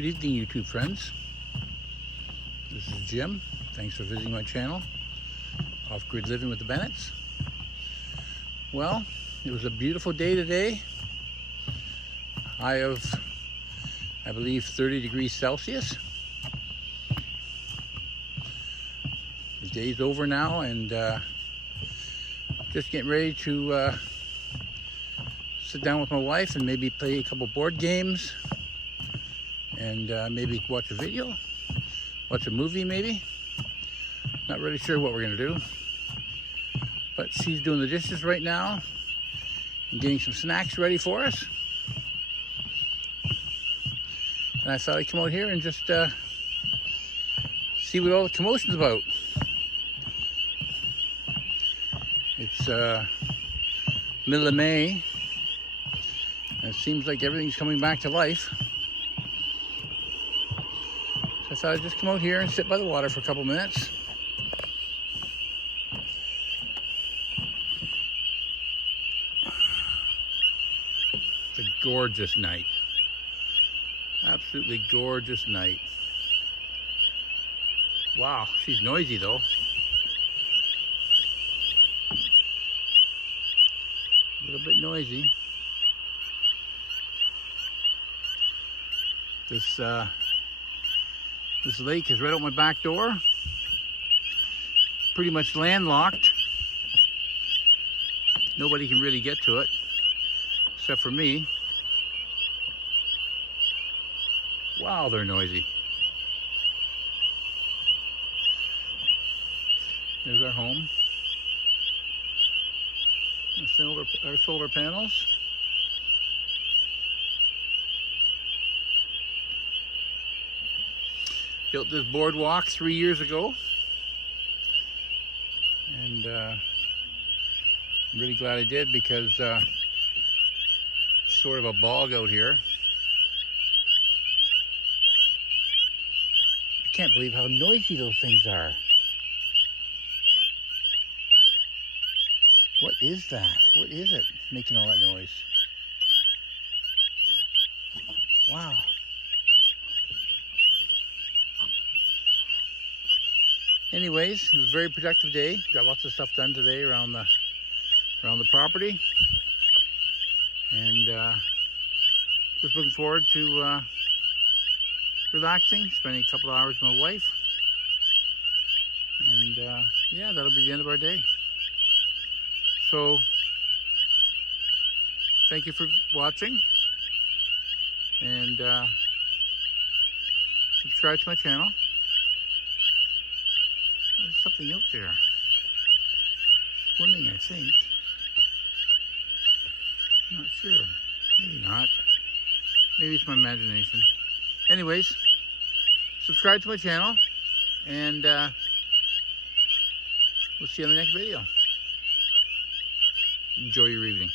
Good evening, YouTube friends. This is Jim. Thanks for visiting my channel, Off-Grid Living with the Bennetts. Well, it was a beautiful day today. High of, I believe, 30 degrees Celsius. The day's over now, and just getting ready to sit down with my wife and maybe play a couple board games, and maybe watch a video, watch a movie maybe. Not really sure what we're gonna do, but she's doing the dishes right now and getting some snacks ready for us. And I thought I'd come out here and just see what all the commotion's about. It's middle of May, and it seems like everything's coming back to life. So I thought I'd just come out here and sit by the water for a couple minutes. It's a gorgeous night. Absolutely gorgeous night. Wow, she's noisy though. A little bit noisy. This lake is right out my back door. Pretty much landlocked. Nobody can really get to it, except for me. Wow, they're noisy. There's our home. Our solar panels. Built this boardwalk 3 years ago, and I'm really glad I did, because it's sort of a bog out here. I can't believe how noisy those things are. What is that? What is it making all that noise? Wow. Anyways, it was a very productive day. Got lots of stuff done today around the property, and just looking forward to relaxing, spending a couple of hours with my wife, and yeah, that'll be the end of our day. So, thank you for watching, and subscribe to my channel. There's something out there. Swimming, I think. I'm not sure. Maybe not. Maybe it's my imagination. Anyways, subscribe to my channel, and we'll see you in the next video. Enjoy your evening.